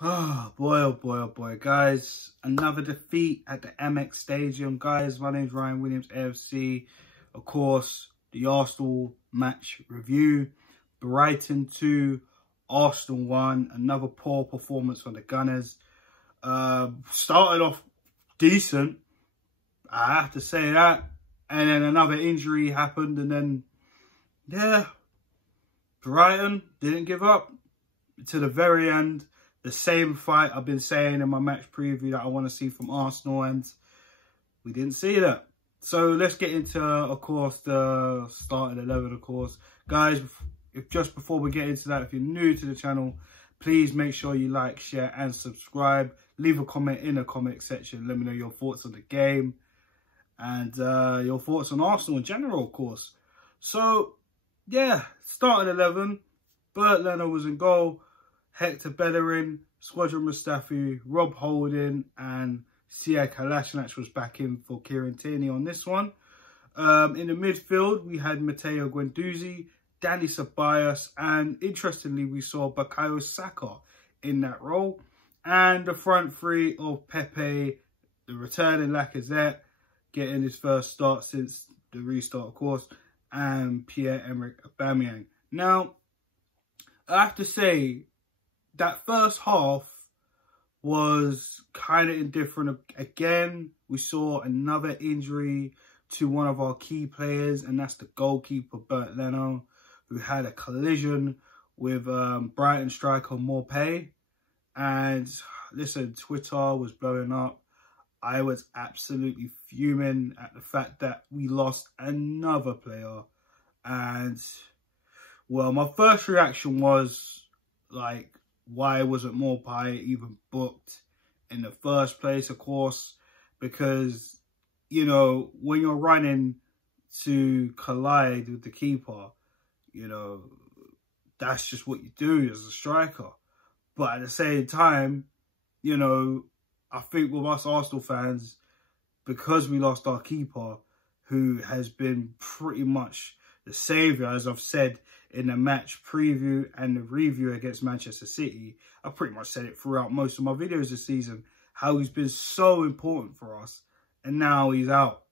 Oh boy, oh boy, guys. Another defeat at the MX Stadium, guys. My name's Ryan Williams, AFC. Of course, the Arsenal match review. Brighton 2, Arsenal 1. Another poor performance from the Gunners. Started off decent, I have to say that. And then another injury happened, and then, yeah, Brighton didn't give up to the very end. The same fight I've been saying in my match preview that I want to see from Arsenal, and we didn't see that. So let's get into, of course, the starting 11, of course. Guys, just before we get into that, if you're new to the channel, please make sure you like, share, and subscribe. Leave a comment in the comment section. Let me know your thoughts on the game and your thoughts on Arsenal in general, of course. So, yeah, starting 11. Leno was in goal. Hector Bellerin, Squadron Mustafi, Rob Holding, and Kolasinac was back in for Tierney on this one. In the midfield, we had Matteo Guendouzi, Danny Ceballos, and interestingly, we saw Saka in that role. And the front three of Pepe, the returning Lacazette, getting his first start since the restart, of course, and Pierre-Emerick Aubameyang. Now, I have to say, that first half was kind of indifferent. Again, we saw another injury to one of our key players, and that's the goalkeeper, Leno, who had a collision with Brighton striker Pepe. And listen, Twitter was blowing up. I was absolutely fuming at the fact that we lost another player. And, well, my first reaction was, like, why wasn't Pepe even booked in the first place, of course, because, you know, when you're running to collide with the keeper, you know, that's just what you do as a striker. But at the same time, you know, I think with us Arsenal fans, because we lost our keeper, who has been pretty much the saviour, as I've said in the match preview and the review against Manchester City. I pretty much said it throughout most of my videos this season, how he's been so important for us. And now he's out.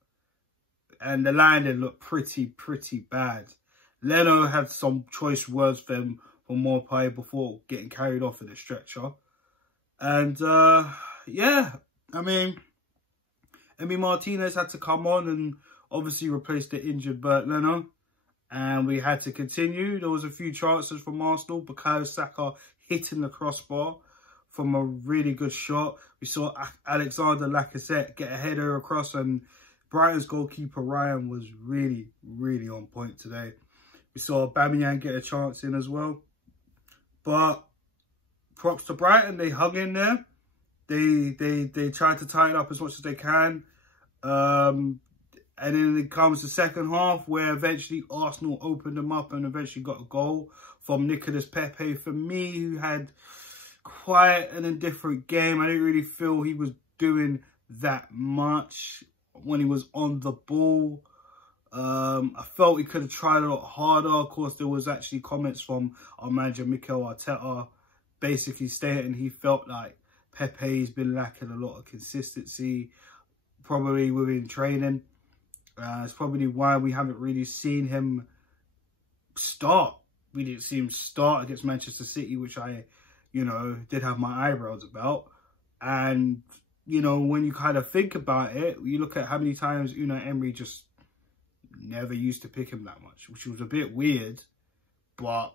And the landing looked pretty bad. Leno had some choice words for him for Pepe before getting carried off in the stretcher. And, yeah, I mean, Martinez had to come on and obviously replace the injured Leno. And we had to continue. There was a few chances from Arsenal. Saka hitting the crossbar from a really good shot. We saw Alexander Lacazette get a header across, and Brighton's goalkeeper Ryan was really on point today. We saw Aubameyang get a chance in as well. But props to Brighton, they hung in there. They tried to tie it up as much as they can. And then it comes the second half, where eventually Arsenal opened them up and eventually got a goal from Pepe. For me, who had quite an indifferent game. I didn't really feel he was doing that much when he was on the ball. I felt he could have tried a lot harder. Of course, there was actually comments from our manager, Mikel Arteta, basically stating he felt like Pepe's been lacking a lot of consistency, probably within training. It's probably why we haven't really seen him start. We didn't see him start against Manchester City, which I, you know, did have my eyebrows about. And, you know, when you kind of think about it, you look at how many times Unai Emery just never used to pick him that much, which was a bit weird, but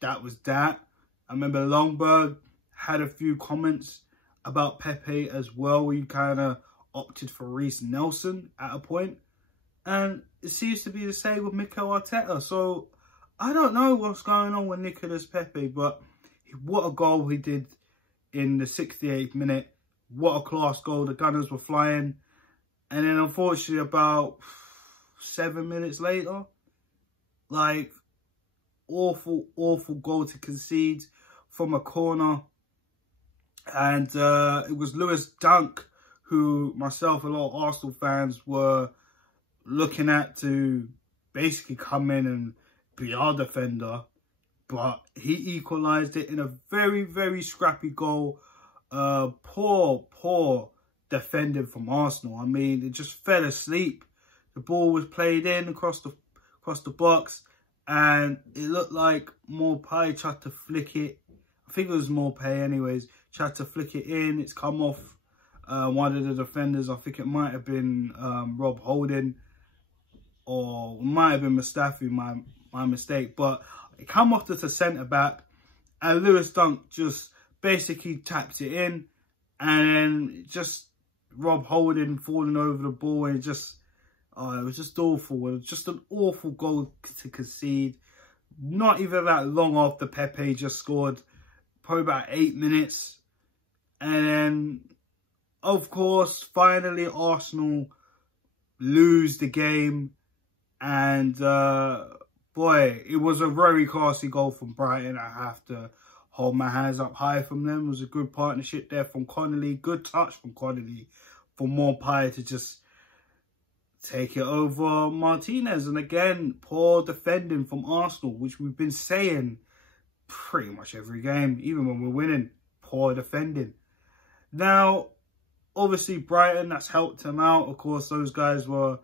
that was that. I remember Longberg had a few comments about Pepe as well, where you kind of opted for Reece Nelson at a point. And it seems to be the same with Mikel Arteta. So I don't know what's going on with Nicolas Pepe, but what a goal he did in the 68th minute. What a class goal. The Gunners were flying. And then unfortunately about 7 minutes later, like, awful goal to concede from a corner. And it was Lewis Dunk, who myself and a lot of Arsenal fans were looking at to basically come in and be our defender. but he equalised it in a very, very scrappy goal. Poor defending from Arsenal. I mean, it just fell asleep. The ball was played in across the box, and it looked like Maupay tried to flick it. I think it was Maupay anyways. Tried to flick it in. It's come off one of the defenders. I think it might have been Rob Holding, or it might have been Mustafi, my mistake. But it come off to the centre-back, and Lewis Dunk just basically tapped it in, and just Rob Holding falling over the ball, and just, it was just awful. It was just an awful goal to concede. Not even that long after Pepe just scored, probably about 8 minutes. And then, of course, finally Arsenal lose the game. And, boy, it was a very classy goal from Brighton. I have to hold my hands up high from them. It was a good partnership there from Connolly. Good touch from Connolly for Maupay to just take it over Martinez. And again, poor defending from Arsenal, which we've been saying pretty much every game, even when we're winning. Poor defending. Now, obviously, Brighton, that's helped them out. Of course, those guys were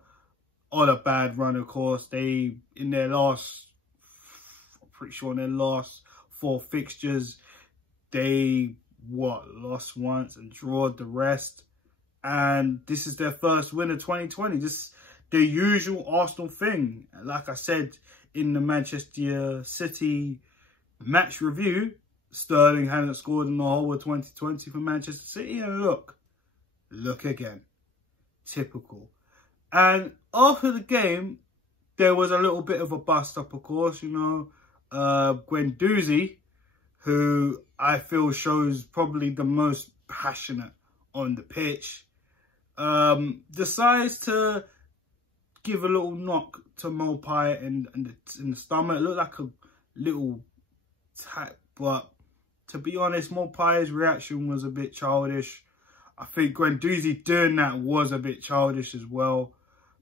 on a bad run, of course. They, in their last, I'm pretty sure in their last 4 fixtures, they, lost once and drawed the rest. And this is their first win of 2020. This is the usual Arsenal thing. Like I said in the Manchester City match review, Sterling hadn't scored in the whole of 2020 for Manchester City. And look again. Typical. And after the game, there was a little bit of a bust-up, of course. You know, Guendouzi, who I feel shows probably the most passionate on the pitch, decides to give a little knock to Maupay in the stomach. It looked like a little tap, but to be honest, Maupay's reaction was a bit childish. I think Guendouzi doing that was a bit childish as well.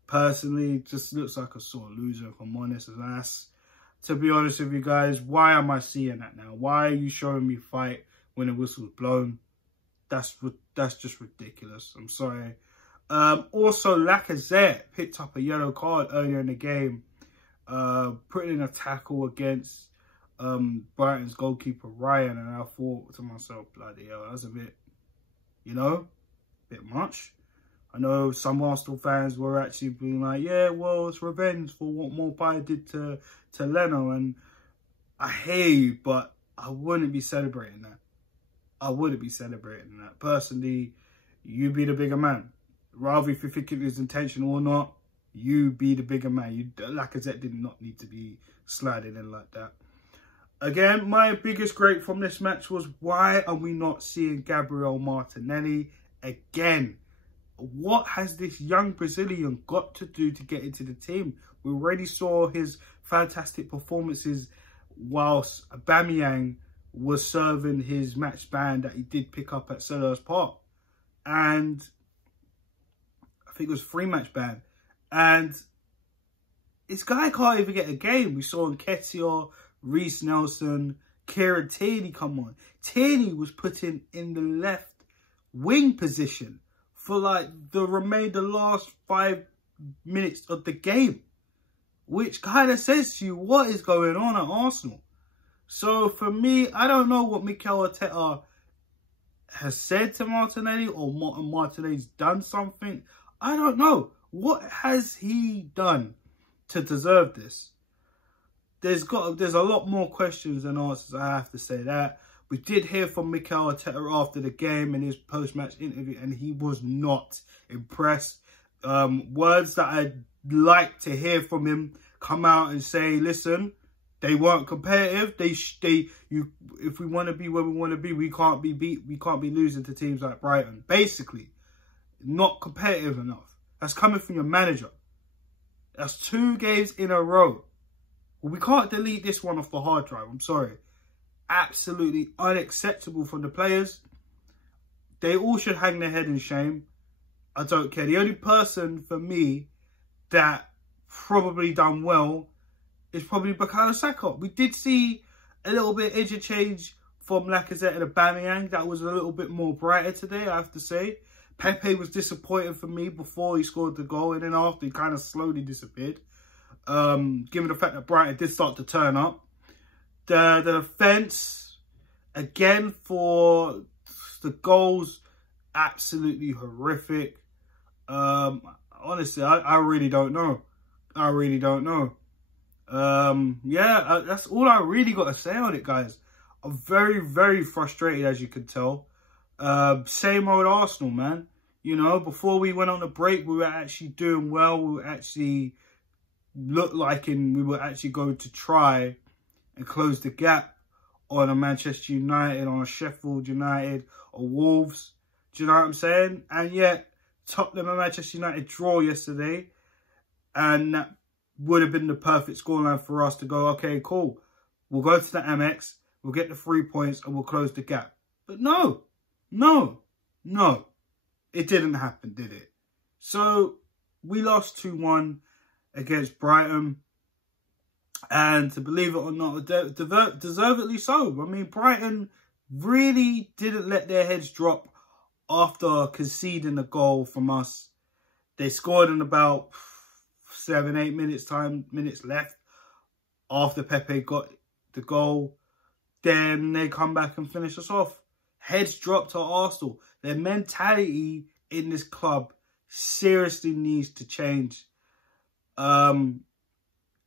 Personally, just looks like a sore loser, if I'm honest. And that's, to be honest with you guys, why am I seeing that now? Why are you showing me fight when the whistle's blown? That's just ridiculous. I'm sorry. Also, Lacazette picked up a yellow card earlier in the game, putting in a tackle against Brighton's goalkeeper Ryan, and I thought to myself, bloody hell, that's a bit, you know, a bit much. I know some Arsenal fans were actually being like, yeah, well, it's revenge for what Maupay did to Leno, and I hear you, but I wouldn't be celebrating that. I wouldn't be celebrating that. Personally, you be the bigger man. Rather, if you think it was intentional or not, you be the bigger man. Lacazette did not need to be sliding in like that. Again, my biggest gripe from this match was, why are we not seeing Gabriel Martinelli again? What has this young Brazilian got to do to get into the team? We already saw his fantastic performances whilst Aubameyang was serving his match ban that he did pick up at Selhurst Park. And I think it was 3-match ban. And this guy can't even get a game. We saw Nketiah, Reece Nelson, Kieran Tierney come on. Tierney was put in the left wing position for like the last 5 minutes of the game, which kind of says to you what is going on at Arsenal. So for me, I don't know what Mikel Arteta has said to Martinelli, or Martinelli's done something. I don't know. What has he done to deserve this? There's a lot more questions than answers, I have to say that. We did hear from Mikel Arteta after the game in his post-match interview, and he was not impressed. Words that I'd like to hear from him come out and say, listen, they weren't competitive. If we want to be where we want to be, we can't be losing to teams like Brighton. Basically, not competitive enough. That's coming from your manager. That's 2 games in a row. Well, we can't delete this one off the hard drive. I'm sorry. Absolutely unacceptable from the players. They all should hang their head in shame. I don't care. The only person for me that probably done well is probably Kolasinac. We did see A little bit interchange from Lacazette and Aubameyang. That was a little bit more brighter today, I have to say. Pepe was disappointing for me before he scored the goal, and then after he kind of slowly disappeared. Given the fact that Brighton did start to turn up. The defence, again, for the goals, absolutely horrific. Honestly, I really don't know. I really don't know. Yeah, that's all I really got to say on it, guys. I'm very, very frustrated, as you can tell. Same old Arsenal, man. You know, before we went on the break, we were actually doing well. We were actually looked like we were actually going to try and close the gap on a Manchester United, on a Sheffield United, or Wolves. Do you know what I'm saying? And yet, Tottenham and Manchester United draw yesterday, and that would have been the perfect scoreline for us to go, okay, cool. We'll go to the Amex, we'll get the 3 points, and we'll close the gap. But no. It didn't happen, did it? So, we lost 2-1 against Brighton. And to believe it or not, deservedly so. I mean, Brighton really didn't let their heads drop after conceding a goal from us. They scored in about 7-8 minutes left after Pepe got the goal. Then they come back and finish us off. Heads dropped to Arsenal. Their mentality in this club seriously needs to change.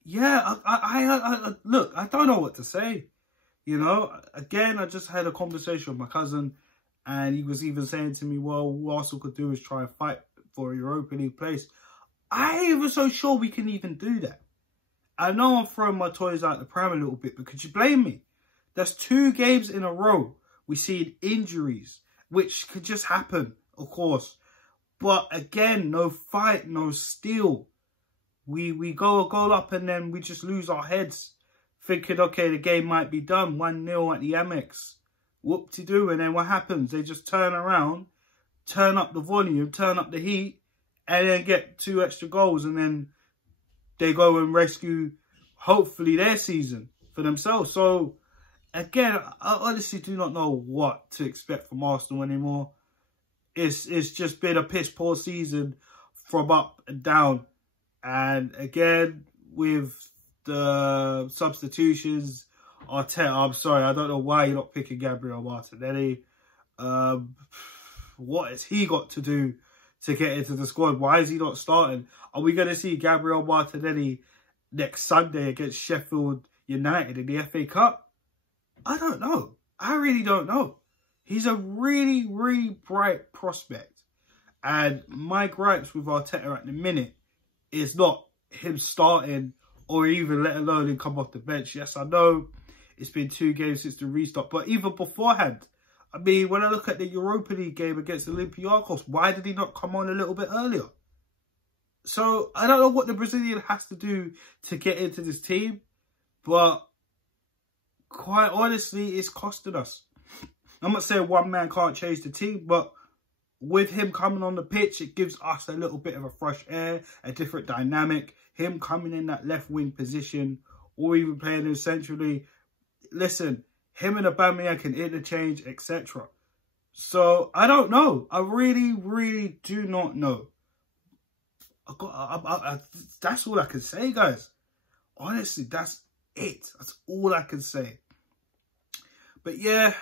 Yeah, look, I don't know what to say. You know, again, I just had a conversation with my cousin, and he was even saying to me, well, all Arsenal could do is try and fight for a Europa League place. I ain't even so sure we can even do that. I know I'm throwing my toys out the pram a little bit, but could you blame me? That's 2 games in a row we see injuries, which could just happen, of course. But again, no fight, no steel. We go a goal up and then we just lose our heads, thinking, okay, the game might be done. 1-0 at the Amex. Whoop-de-doo. And then what happens? They just turn around, turn up the volume, turn up the heat, and then get 2 extra goals. And then they go and rescue, hopefully, their season for themselves. So, again, I honestly do not know what to expect from Arsenal anymore. It's just been a piss-poor season from up and down. And again, with the substitutions, Arteta, I'm sorry, I don't know why you're not picking Gabriel Martinelli. What has he got to do to get into the squad? Why is he not starting? Are we going to see Gabriel Martinelli next Sunday against Sheffield United in the FA Cup? I don't know. I really don't know. He's a really, really bright prospect. And my gripes with Arteta at the minute is not him starting or even let alone him come off the bench. Yes, I know it's been 2 games since the restart. But even beforehand, I mean, when I look at the Europa League game against Olympiacos, why did he not come on a little bit earlier? So, I don't know what the Brazilian has to do to get into this team. But, quite honestly, it's costing us. I'm not saying one man can't change the team, but with him coming on the pitch, it gives us a little bit of a fresh air, a different dynamic. Him coming in that left wing position, or even playing him centrally. Listen, him and Aubameyang can interchange, etc. So, I don't know. I really, really do not know. That's all I can say, guys. Honestly, that's it. That's all I can say. But yeah,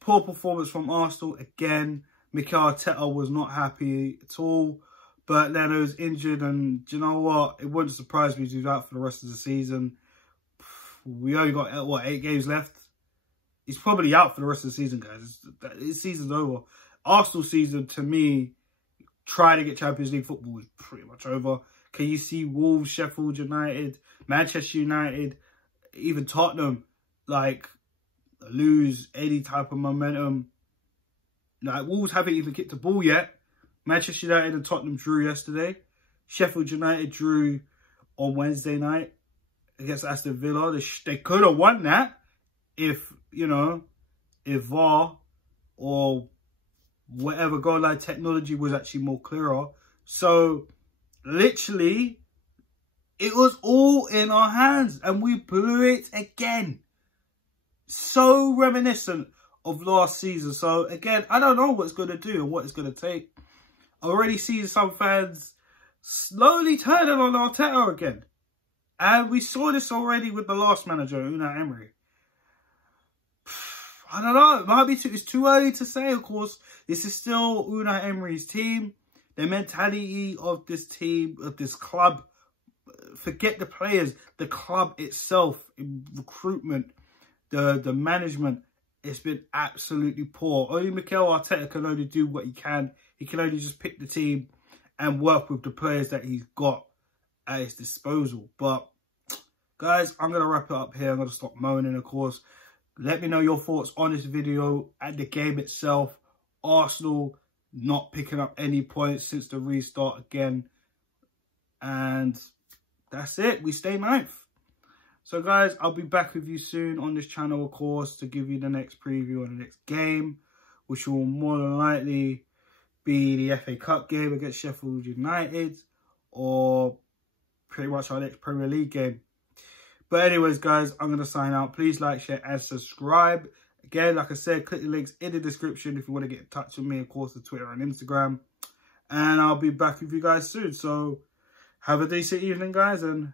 poor performance from Arsenal again. Mikel Arteta was not happy at all. But Leno's injured, and do you know what? It wouldn't surprise me if he's out for the rest of the season. We only got, what, 8 games left? He's probably out for the rest of the season, guys. His season's over. Arsenal season, to me, trying to get Champions League football is pretty much over. Can you see Wolves, Sheffield United, Manchester United, even Tottenham, like, lose any type of momentum? Like, Wolves haven't even kicked the ball yet. Manchester United and Tottenham drew yesterday. Sheffield United drew on Wednesday night against Aston Villa. They could have won that if, you know, if VAR or whatever goal line technology was actually more clearer. So, literally, it was all in our hands and we blew it again. so reminiscent of last season. So again, I don't know what it's going to do and what it's going to take. I already see some fans slowly turning on Arteta again. And we saw this already with the last manager, Unai Emery. I don't know. It might be it's too early to say, of course. This is still Unai Emery's team. The mentality of this team, of this club, forget the players, the club itself, in recruitment, the management, it's been absolutely poor. Only Mikel Arteta can only do what he can. He can only just pick the team and work with the players that he's got at his disposal. But, guys, I'm going to wrap it up here. I'm going to stop moaning, of course. Let me know your thoughts on this video and the game itself. Arsenal not picking up any points since the restart again. And that's it. We stay 9th. So, guys, I'll be back with you soon on this channel, of course, to give you the next preview on the next game, which will more than likely be the FA Cup game against Sheffield United, or pretty much our next Premier League game. But anyways, guys, I'm going to sign out. Please like, share, and subscribe. Again, like I said, click the links in the description if you want to get in touch with me, of course, on Twitter and Instagram. And I'll be back with you guys soon. So, have a decent evening, guys, and